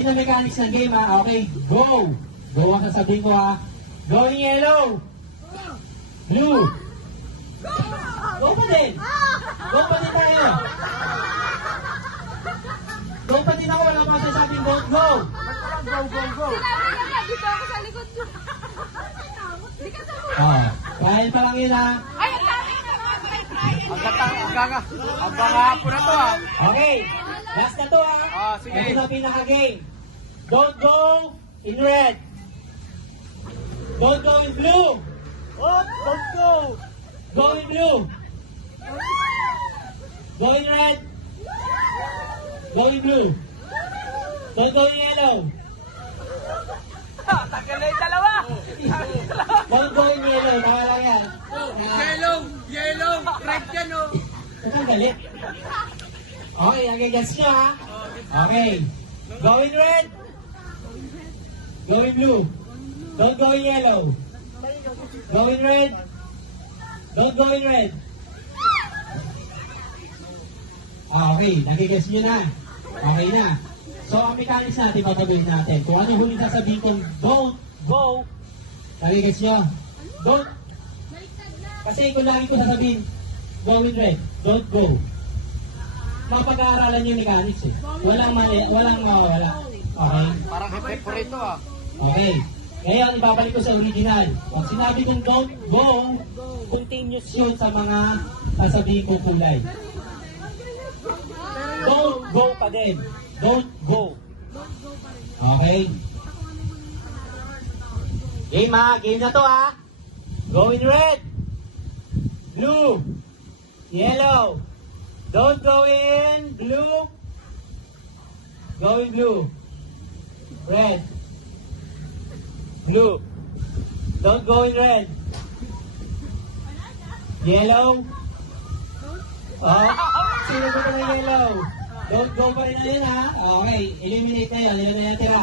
Ito mechanics ng game ha. Okay, go! Go ang sasabihin ko ha. Going yellow! Blue! Go pa din! Go pa din tayo! Go pa din ako, wala pa sasabing go! Go! Go! Dito ako sa likod ko. Di ka sa muna. Oh, trial pa lang yun ha. Ay, ang dami ka naman. Hanggang hapon na to ha. Okay, last na to ha. Sige. Ito sa pinaka-game. Don't go in red. Don't go in blue. Oh, don't go. Go in blue. Go in red. Go in blue. Don't go in yellow. Tagal na yung dalawa. Don't go in yellow. Tama lang yan. Yellow, red yan oh. Ito ang galit. Okay, nagigets nyo ha. Okay. Go in red. Go in blue. Don't go in yellow. Go in red. Don't go in red. Okay, nagigets nyo na. Okay na. So, ang mechanics natin, papagawin natin. Kung ano huli sasabihin kong don't go, nagigets nyo? Don't. Kasi kung lagi ko sasabihin, go in red, don't go. Mapag-aaralan yung mechanics eh. Walang mali, walang mawawala. Okay? Parang favorite to ah. Okay. Ngayon, ibabalik ko sa original. Pag sinabi kong don't go, continuous yun sa mga sasabihin kong kulay. Don't go pa din. Don't go. Okay? Game ha. Game na to ha. Go in red. Blue. Yellow. Don't go in blue. Go in blue. Red. Blue. Don't go in red. Yellow. Oh, sino ba na yellow? Don't go pa rin na yun ha. Okay, eliminate na yun. Yun na yung tira.